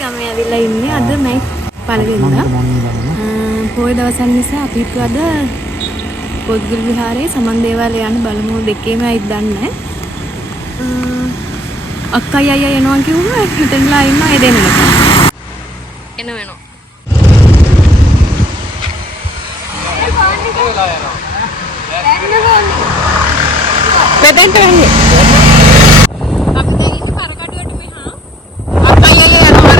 ගමේ ඇවිල්ලා ඉන්නේ. අද මම පළවෙනිදා. පොය දවසක් නිසා අපි අද පොත්ගුල් විහාරයේ සමන් දේවාලය යන්න බලමු. දෙකේම ඇයිද දන්නේ නැහැ. අක්කයි අයියා එනවා කිව්වා. හිටන්ලා ඉන්නවා ඒ දෙන්නට. එනවා. මෙතෙන්ට වෙන්නේ. අපි දැන් ඉන්න කරකඩුවට මෙහා. අක්කයි අයියා යනවා.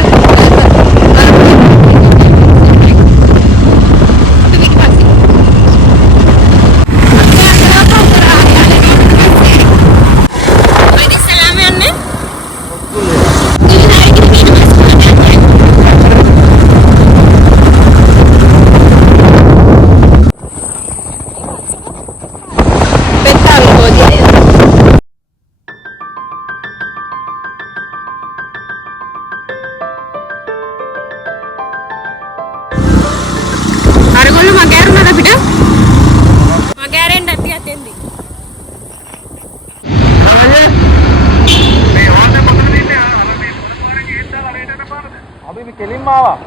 අපි කෙලින්ම ආවා.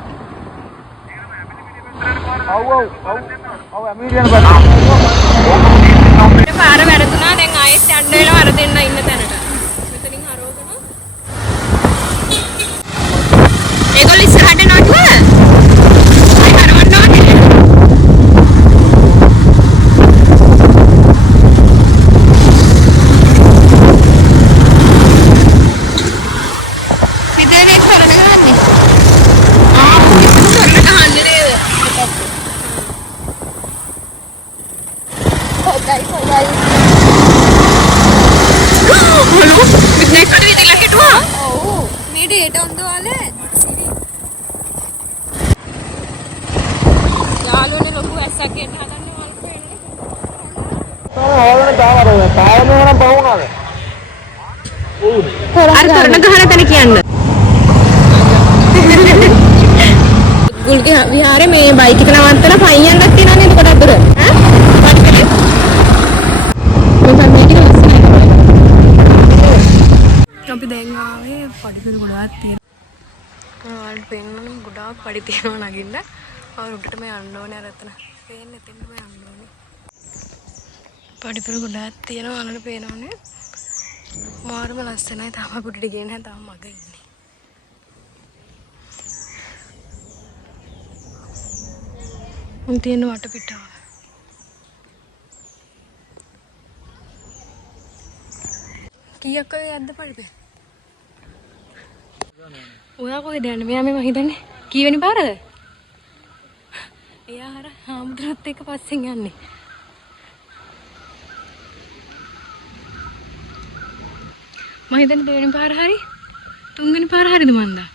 ඔව් ඇමීරියන් බස්. පාර වැරදුනා. දැන් ආයෙත් යන්න වෙනවා අර දෙන්න ඉන්න තැනට. මෙතනින් හරවගෙන. ඒගොල්ලෝ ඉස්සරහට නටුව. ආයෙ හරවන්න ඕනේ. අර කරන ගහන තැන කියන්න. ගුල් විහාරේ මේ බයික් එක නවත්තලා පයින් යන්නත් තියෙනවා නේද කොට අතර? අපි දැන් ආවේ පඩිපෙළ ගොඩාක් තියෙනවා. ඔයාලට පේනවනේ ගොඩාක් පඩි තියෙනවා නගින්න. ආ උඩටම යන්න ඕනේ අර එතන. පේන්නේ එතනම යන්න ඕනේ. පඩිපෙළ ගොඩාක් තියෙනවා ඔයාලට පේනවනේ. මාරුම ලස්සනයි. තාම උඩට ගියේ නැහැ. තාම මග ඉන්නේ. උන් තියෙන වටපිටාව. කීයක් වගේ යද්ද පඩිපෙළ? ඔයා කොහෙද යන්නේ? මෙයා මේ මම හිතන්නේ කීවෙනි පාරද? එයා අර හාමුදුරුවොත් එක්ක පස්සෙන් යන්නේ. මම හිතන්නේ දෙවෙනි පාර හරි තුන්වෙනි පාර හරිද මන්දා.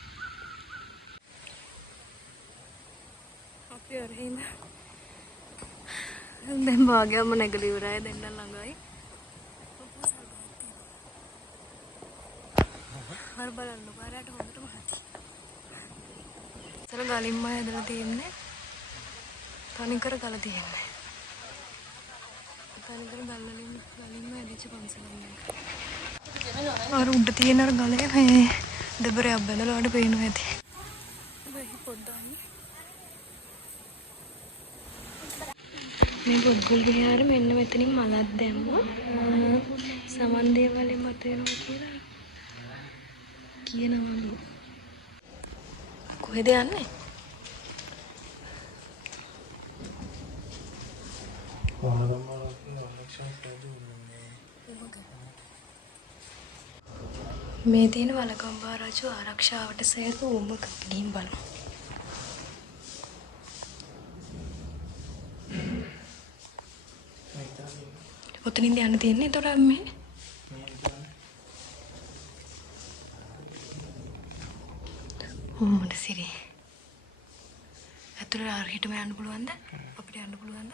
අපි ඔරහින් දැන් භාගයක්ම නැගලා ඉවරයි. දෙන්න ළඟයි. හර බලන්න පාරට හොඳටම හරි. සර ගලින්ම ඇදලා තියෙන්නේ. තනිකර ගල තියෙන්නේ. තනිකර ගලින්ම ඇදිච්ච පන්සලක්. අර උඩ තියෙන අර ගලේ මේ දෙබරයක් බැලලා වඩ පේනවා ඇති. මේ පොත්ගුල් විහාරෙ මෙන්න මෙතනින් මලක් දැම්මා. සමන් දේවාලෙ මත වෙනවා කියලා කියනවලු. කොහෙද යන්නේ? මේ තියෙන වලගම්බා රජු ආරක්ෂාවට සෑදූ උමක ගිහින් බලමු. ඔතනින්ද යන්න තියෙන්නේ. එතකොට මේ මොකද සිරි? අතට ආරහිටම යන්න පුළුවන්ද? අපිට යන්න පුළුවන්ද?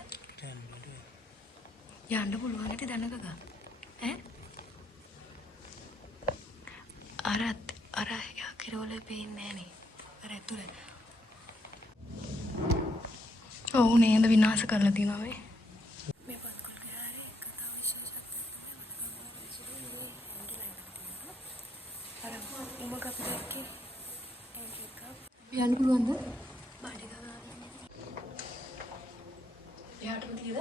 යන්න පුළුවන් ඇති දැනගග. ඈ? අර යකිරවල පේන්නේ නැහැ නේ. අර ඇතුලේ. ඔව් නේද විනාශ කරලා තියෙනවා මේ. මේ පත්කොල් ගහරේ කතා විශේෂයක් තමයි. අර උඹ කප්පේ යන්න පුළුවන්ද? යාටම තියද?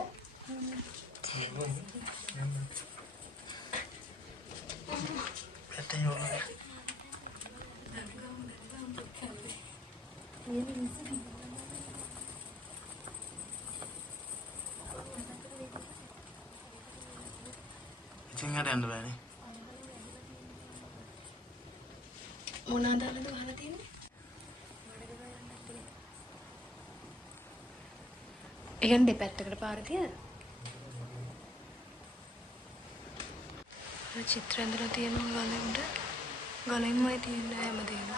ඉතින් හරියට යන්න බෑනේ. මොනවාද අහලා තියෙන්නේ? එහෙනම් දෙපැත්තකට පාර තියද? චිත්‍ර ඇඳලා තියෙනවා ගලේ උඩ. ගලෙන්මයි තියෙන්නේ හැමදේම.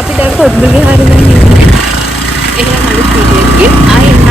අපි දැන් කොත්බුල් විහාරේ ඉන්නේ. එහෙනම් අලුත් වීඩියෝ එකකින් ආයෙත්